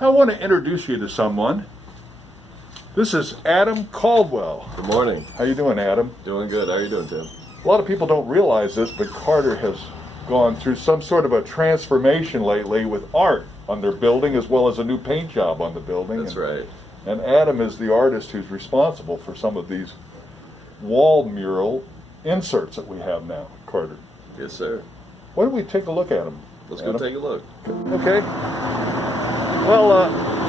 I want to introduce you to someone. This is Adam Caldwell. Good morning. How you doing, Adam? Doing good. How are you doing, Tim? A lot of people don't realize this, but Carter has gone through some sort of a transformation lately with art on their building, as well as a new paint job on the building. That's right. And Adam is the artist who's responsible for some of these wall mural inserts that we have now, Carter. Yes, sir. Why don't we take a look at them? Let's go take a look. Okay. Well,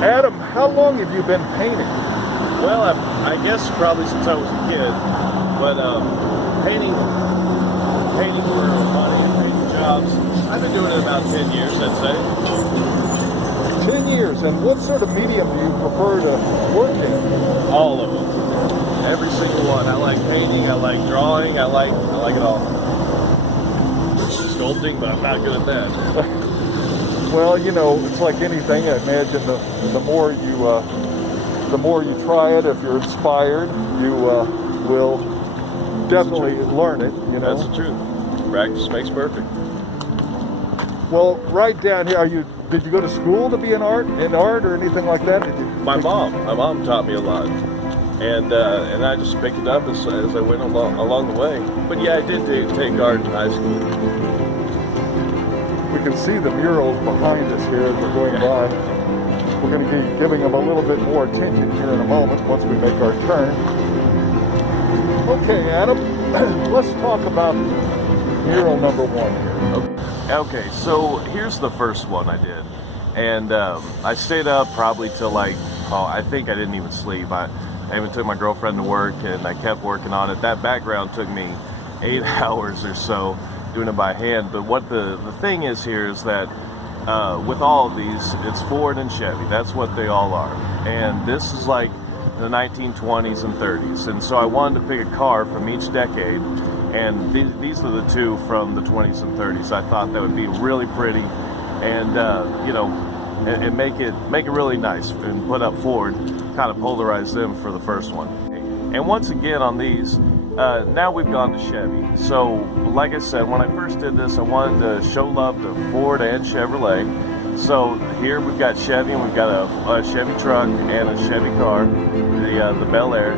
Adam, how long have you been painting? Well, I guess probably since I was a kid, but painting for money and painting jobs, I've been doing it about 10 years, I'd say. 10 years, and what sort of medium do you prefer to work in? All of them. Every single one. I like painting, I like drawing, I like it all. Sculpting, but I'm not good at that. Well, you know, it's like anything. I imagine the more you try it, if you're inspired, you will definitely learn it. You know, that's the truth. Practice makes perfect. Well, right down here, did you go to school to be in art or anything like that? My mom taught me a lot, and I just picked it up as I went along the way. But yeah, I did take art in high school. We can see the murals behind us here as we're going by. We're going to be giving them a little bit more attention here in a moment once we make our turn. Okay, Adam, let's talk about mural number one here. Okay, so here's the first one I did. And I stayed up probably till I think I didn't even sleep. I even took my girlfriend to work and I kept working on it. That background took me 8 hours or so doing it by hand. But what the thing is here is that with all of these, it's Ford and Chevy. That's what they all are. And this is like the 1920s and 30s. And so I wanted to pick a car from each decade. And these are the two from the 20s and 30s. I thought that would be really pretty and, you know, and make it really nice and put up Ford, kind of polarize them for the first one. And once again on these, now we've gone to Chevy. So, like I said, when I first did this, I wanted to show love to Ford and Chevrolet. So here we've got Chevy, and we've got a Chevy truck and a Chevy car, the Bel Air,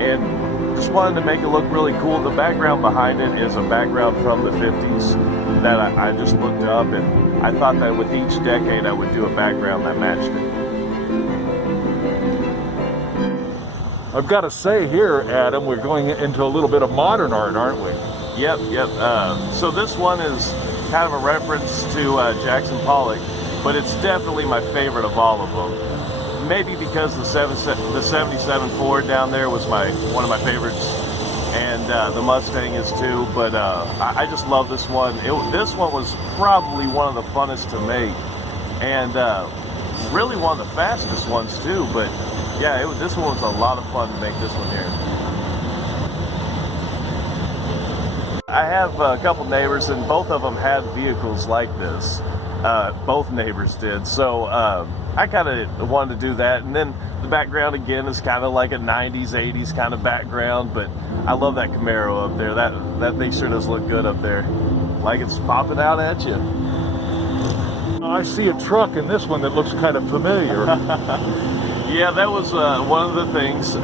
and just wanted to make it look really cool. The background behind it is a background from the 50s that I just looked up, and I thought that with each decade I would do a background that matched it. I've got to say here, Adam, we're going into a little bit of modern art, aren't we? Yep. So this one is kind of a reference to Jackson Pollock, but it's definitely my favorite of all of them. Maybe because the 77 Ford down there was one of my favorites, and the Mustang is too, but I just love this one. This one was probably one of the funnest to make, and really one of the fastest ones too, but yeah, this one was a lot of fun to make, this one here. I have a couple neighbors, and both of them had vehicles like this. Both neighbors did, so I kind of wanted to do that. And then the background again is kind of like a 90s, 80s kind of background, but I love that Camaro up there. That thing sure does look good up there, like it's popping out at you. I see a truck in this one that looks kind of familiar. Yeah, that was one of the things.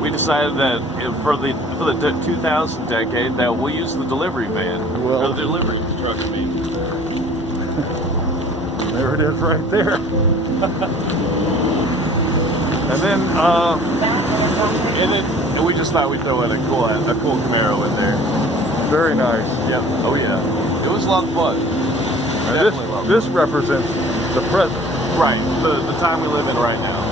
We decided that for the 2000 decade that we'll use the delivery van, or the delivery truck, I mean. There it is right there. And then we just thought we'd throw in a cool Camaro in there. Very nice. Yep. Oh yeah. It was a lot of fun. This represents the present. Right. The time we live in right now.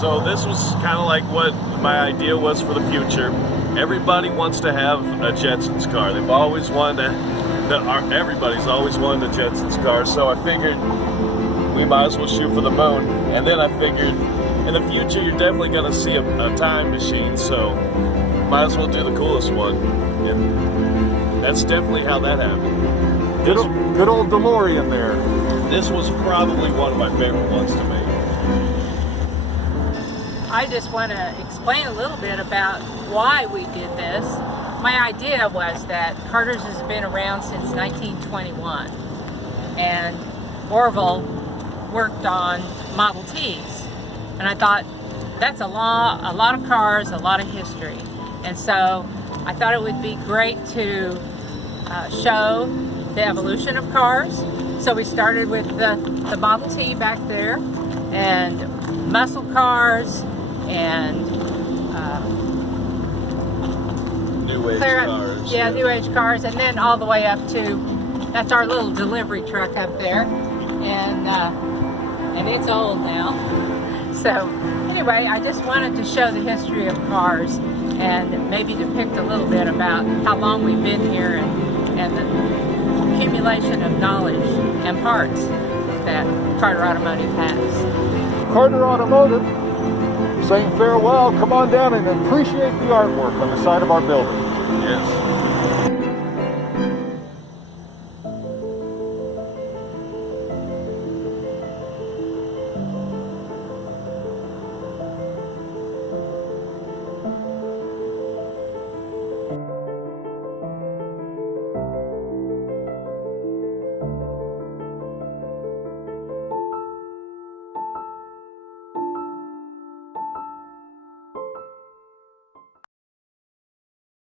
So this was kind of like what my idea was for the future. Everybody wants to have a Jetsons car. They've always wanted everybody's always wanted a Jetsons car. So I figured we might as well shoot for the moon. And then I figured in the future you're definitely going to see a time machine. So might as well do the coolest one. And that's definitely how that happened. Good old DeLorean there. This was probably one of my favorite ones to make. I just want to explain a little bit about why we did this. My idea was that Carter's has been around since 1921. and Orville worked on Model Ts. And I thought, that's a lot of cars, a lot of history. And so I thought it would be great to show the evolution of cars. So we started with the Model T back there, and muscle cars, and New age cars. Yeah, new age cars, and then all the way up to, that's our little delivery truck up there, and it's old now. So anyway, I just wanted to show the history of cars and maybe depict a little bit about how long we've been here and the accumulation of knowledge and parts that Carter Automotive has. Carter Automotive saying farewell. Come on down and appreciate the artwork on the side of our building. Yes.